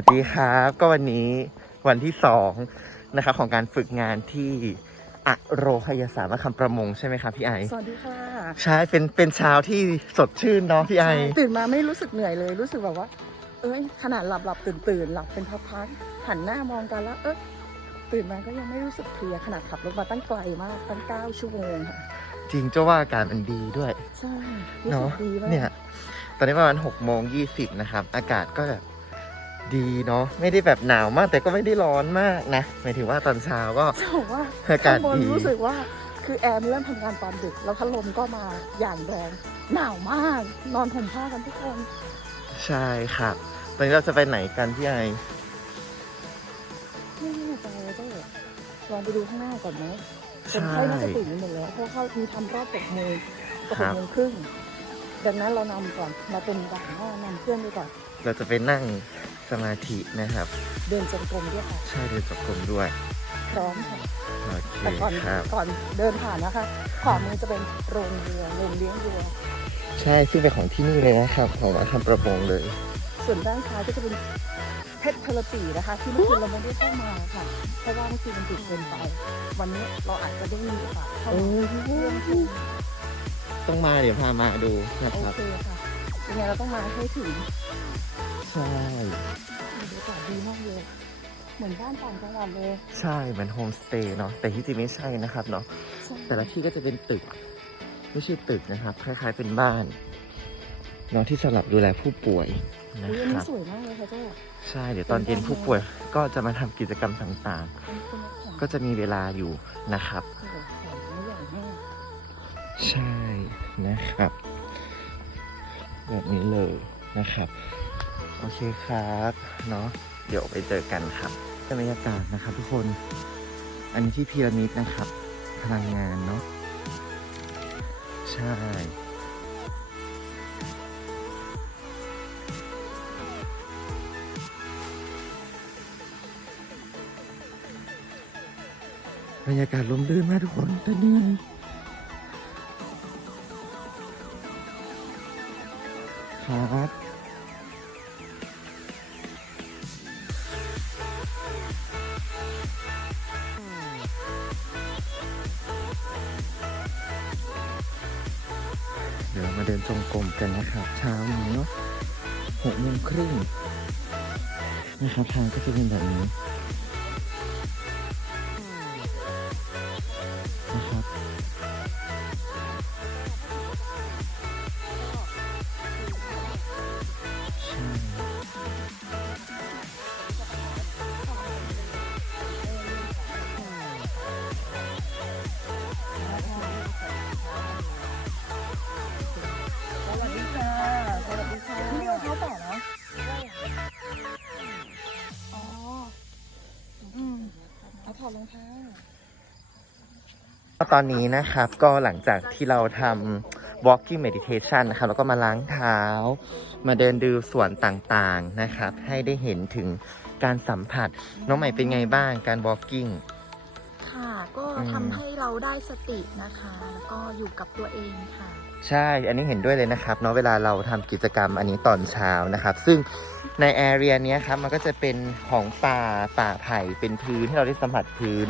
สวัสดีครับ ก็วันนี้วันที่สองนะครับของการฝึกงานที่อโรคยศาสตร์และคำประมงใช่ไหมครับพี่ไอสวัสดีค่ะใช่เป็นเป็นเช้าที่สดชื่นเนาะพี่ไอใช่ตื่นมาไม่รู้สึกเหนื่อยเลยรู้สึกแบบว่า เอ้ยขนาดหลับหลับตื่นตื่นหลับเป็นพักๆหันหน้ามองกันแล้วเอ้ยตื่นมาก็ยังไม่รู้สึกเพลียขนาดขับรถมาตั้งไกลมากตั้งเก้าชั่วโมงค่ะจริงเจ้าว่าอากาศมันดีด้วยใช่รู้เนาะสึกดีมากเนี่ย ตอนนี้ประมาณหกโมงยี่สิบนะครับ อากาศก็แบบ ดีเนาะไม่ได้แบบหนาวมาก แต่ก็ไม่ได้ร้อนมากนะหมายถึงว่าตอนเช้าก็จะบอกว่าอากาศข้างบนดีรู้สึกว่า คือแอร์มันเริ่มทำงานตอนดึก แล้วพัดลมก็มาอย่างแรงหนาวมาก นอนห่มผ้ากันทุกคน ใช่ครับตอนนี้เราจะไปไหนกันพี่ไอไม่แน่ใจเลยก็ลองไปดูข้างหน้าก่อนไหมคนใช่ ไข้น่าจะตื่นกันหมดแล้วเพราะเขามีทำรอบหกโมงกับคหรักบโมงครึ่งดังนั้นเรานำก่อนเราเป็นด่านหน้านำเพื่อนไปก่อนเราจะไปนั่ง สมาธินะครับ เดินจงกรมด้วยค่ะ ใช่เดินจงกรมด้วย พร้อมค่ะโอเคแต่ก่อนครับก่อนเดินผ่านนะคะขวามือจะเป็นโรงเรือโรงเลี้ยงวัวใช่ซึ่งเป็นของที่นี่เลยนะครับ ของวัดทำประมงเลย ส่วนด้านซ้ายก็จะเป็นเพชรเทอราปีนะคะ ที่เมื่อคืนเราไม่ได้เข้ามาค่ะ เพราะว่าเมื่อคืนมันติดเกินไป วันนี้เราอาจจะได้มีโอกาสเข้ามาเยี่ยมชมต้องมาเดี๋ยวพามาดูนะโอครับเคค่ะ ยังไงเราต้องมาให้ถึงใช่ บรรยากาศดีมากเลย เหมือนบ้านต่างจังหวัดเลย ใช่เหมือนโฮมสเตย์เนาะแต่ที่จริงไม่ใช่นะครับเนาะใช่แต่ละที่ก็จะเป็นตึก ไม่ใช่ตึกนะครับ คล้ายๆเป็นบ้านเนาะที่สำหรับดูแลผู้ป่วยนะอุ๊ยอันคนี้รับ สวยมากเลยค่ะเจ้าใช่เดี๋ยวตอนเย็นผู้ป่วยก็จะมาทำกิจกรรมต่างเป็นคนละของๆ ก็จะมีเวลาอยู่นะครับโอ้โหของไม่ใหญ่มากใช่นะครับ แบบนี้เลยนะครับ โอเคครับเนาะเดี๋ยวไปเจอกันครับบรรยากาศนะครับ ทุกคน อันนี้ที่พีระมิดนะครับ พลังงานเนาะใช่บรรยากาศลมลื่นมากทุกคนตอนนี้ ครับเดี๋ยวมาเดินจงกรมกันนะครับ เช้านี้เนาะหกโมงครึ่งนะครับทางก็จะเป็นแบบนี้ ถอดรองเท้าตอนนี้นะครับก็หลังจากที่เราทำ walking meditation นะครับแล้วก็มาล้างเท้า มาเดินดูสวนต่างๆนะครับ ให้ได้เห็นถึงการสัมผัส น้องใหม่เป็นไงบ้างการ walking ค่ะ ก็ทำให้เราได้สตินะคะ แล้วก็อยู่กับตัวเองค่ะ ใช่ อันนี้เห็นด้วยเลยนะครับเนาะเวลาเราทำกิจกรรมอันนี้ตอนเช้านะครับ ซึ่งในแอเรียเนี้ยครับมันก็จะเป็นของป่าป่าไผ่เป็นพื้นให้เราได้สัมผัสพื้น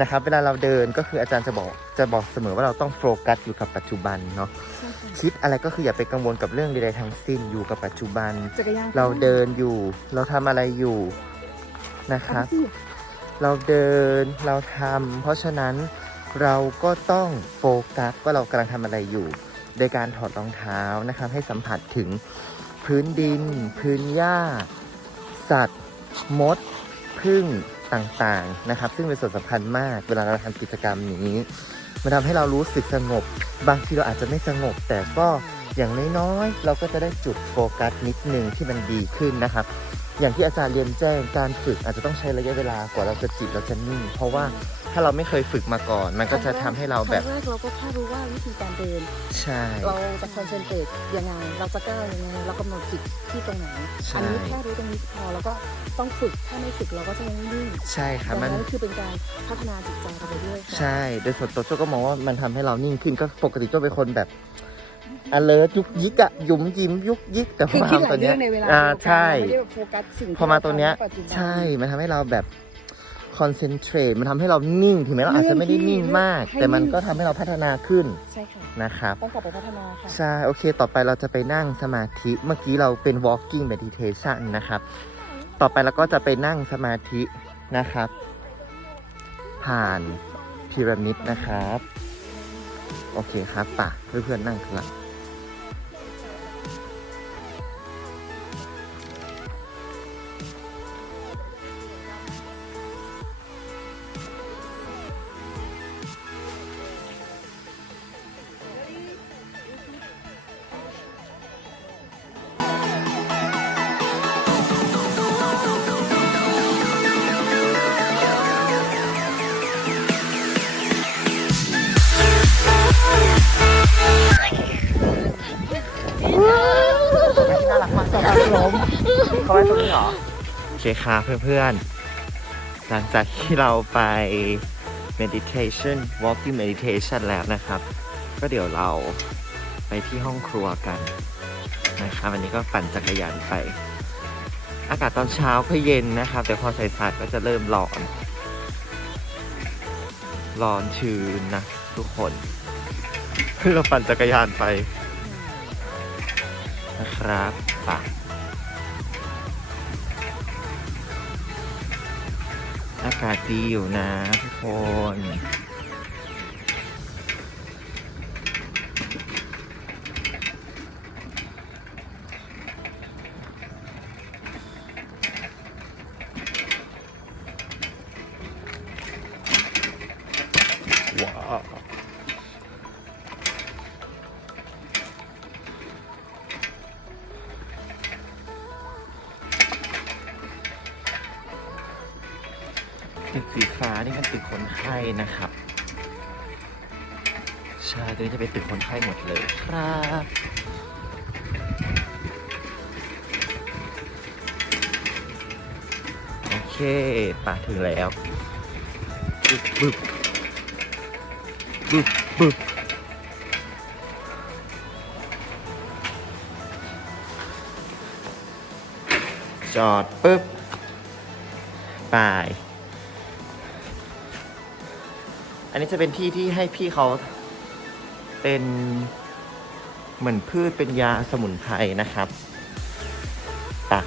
นะครับ เวลาเราเดินก็คืออาจารย์จะบอกจะบอกเสมอว่าเราต้องโฟกัสอยู่กับปัจจุบันเนาะใช่ค่ะคิดอะไรก็คืออย่าไปกังวลกับเรื่องใดๆทั้งสิ้นอยู่กับปัจจุบันจักรยานเราเดินอยู่ เราทำอะไรอยู่นะครับเอาสิเราเดินเราทำเพราะฉะนั้นเราก็ต้องโฟกัสว่าเรากำลังทำอะไรอยู่ โดยการถอดรองเท้านะครับ ให้สัมผัสถึงพื้นดิน พื้นหญ้า สัตว์ มดพึ่งต่างๆนะครับ ซึ่งเป็นส่วนสำคัญมากเวลาเราทำกิจกรรมนี้มันทำให้เรารู้สึกสงบ บางทีเราอาจจะไม่สงบ แต่ก็อย่างน้อยๆเราก็จะได้จุดโฟกัสนิดนึงที่มันดีขึ้นนะครับ อย่างที่อาจารย์เรียนแจ้งการฝึกอาจจะต้องใช้ระยะเวลากว่าเราจะจิตเราจะนิ่ง เพราะว่า ถ้าเราไม่เคยฝึกมาก่อน มันก็จะทำให้เราแบบ ครั้งแรกเราก็แค่รู้ว่าวิธีการเดิน ใช่ เราจะคอนเซนเทรตยังไง เราจะก้าวยังไง เรากำหนดจิตที่ตรงไหน ใช่ อันี้แค่รู้ตรงนี้พอแล้วก็ต้องฝึก ถ้าไม่ฝึกเราก็จะยังนิ่งใช่ครับ ดังมันนั้นคือเป็นการพัฒนาจิตใจเราไปด้วยค่ะใช่ โดยส่วนตัวโจ้ก็มองว่ามันทำให้เรานิ่งขึ้น ก็ปกติโจ้เป็นคนแบบอเลิร์ยุกยิกอะหยุมยิ้มยุกยิก แต่พคืออมาคิดหลาตัวยเนี้เรื่อยงในเวลาอ่าเดียวกันใช่ ไม่ได้แบบโฟกัสสิ่งที่พอมาตัวเนี้ยราทำใปัจจุบัน ใช่ มันทำให้เราแบบ คอนเซนเทรตมันทำให้เรานิ่ง ถึงแม้เราอาจจะไม่ได้นิ่งมากให้แต่มันนิ่งก็ทำให้เราพัฒนาขึ้นใช่ค่ะ นะครับ ต้องกลับไปพัฒนาค่ะ ใช่ โอเค ต่อไปเราจะไปนั่งสมาธิ เมื่อกี้เราเป็น walking meditation นะครับ ต่อไปเราก็จะไปนั่งสมาธินะครับ ผ่านพีระมิดนะครับ โอเคครับป่ะเพื่อนๆนั่งครับ คค่ะเพื่อนๆ หลังจากที่เราไป meditation walking meditation แล้วนะครับ ก็เดี๋ยวเราไปที่ห้องครัวกันนะครับวันนี้ก็ปั่นจักรยานไป อากาศตอนเช้าก็เย็นนะครับ แต่พอสายๆก็จะเริ่มร้อน ร้อนชื้นนะทุกคนเราปั่นจักรยานไปนะครับไปอากาศดีอยู่นะทุกคน ตึกสีฟ้านี่เป็นตึกคนไข้นะครับใช่ตัวนี้จะเป็นตึกคนไข้หมดเลยครับโอเคป่าถึงแล้วบึบบึบบึบบึบจอดปึ๊บไป อันนี้จะเป็นที่ที่ให้พี่เขาเป็นเหมือนพืชเป็นยาสมุนไพรนะครับตัก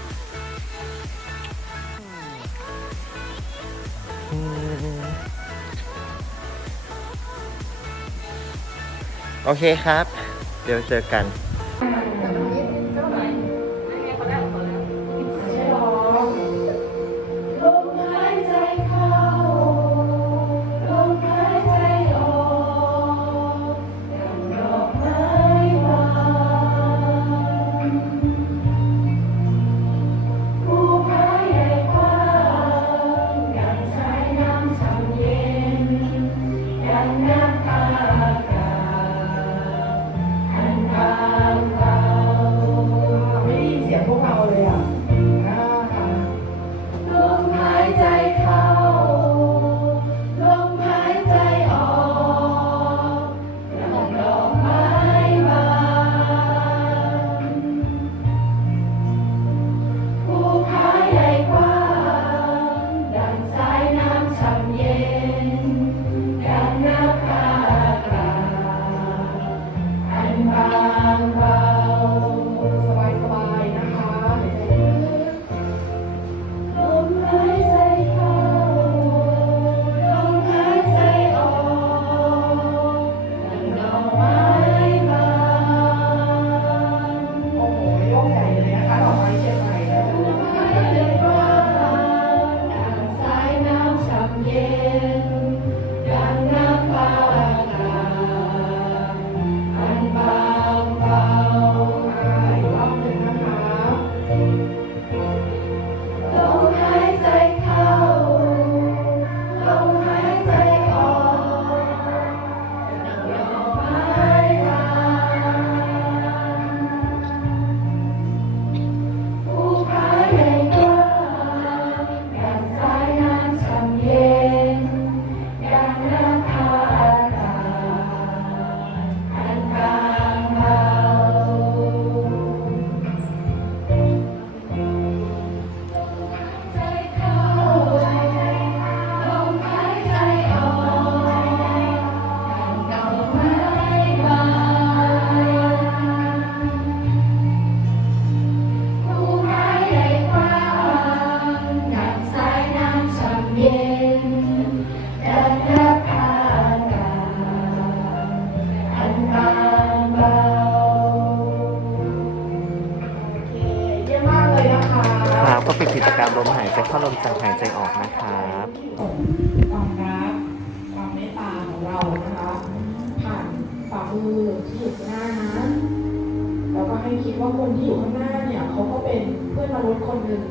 โอเคครับ เดี๋ยวเจอกัน bang bang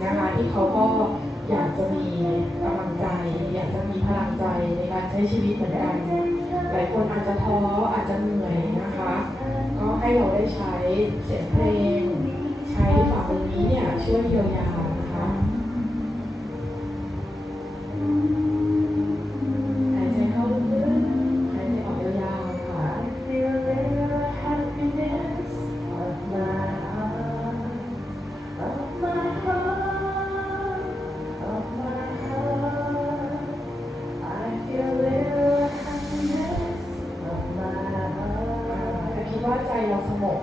นะคะที่เขาก็อยากจะมีกำลังใจ อยากจะมีพลังใจในการใช้ชีวิตเหมือนกัน หลายคนอาจจะท้ออาจจะเหนื่อยนะคะ ก็ให้เราได้ใช้เสียงเพลง ใช้ฝ่ามือนี้เนี่ยช่วยเยียวยา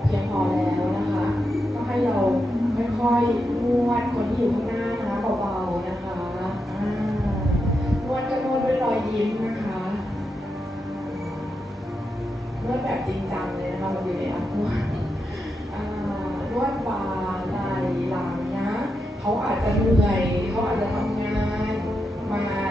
เพียงพอแล้วนะคะ ก็ให้เราค่อยๆนวดคนที่อยู่ข้างหน้านะคะเบาๆนะคะนวดก็นวดด้วยรอยยิ้มนะคะนวดแบบจริงจังเลยนะคะเราอยู่ในอันนวดอ่านวดบ่าไหล่หลังนะเขาอาจจะเหนื่อยเขาอาจจะทำงานมา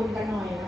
บคุณกันหน่อย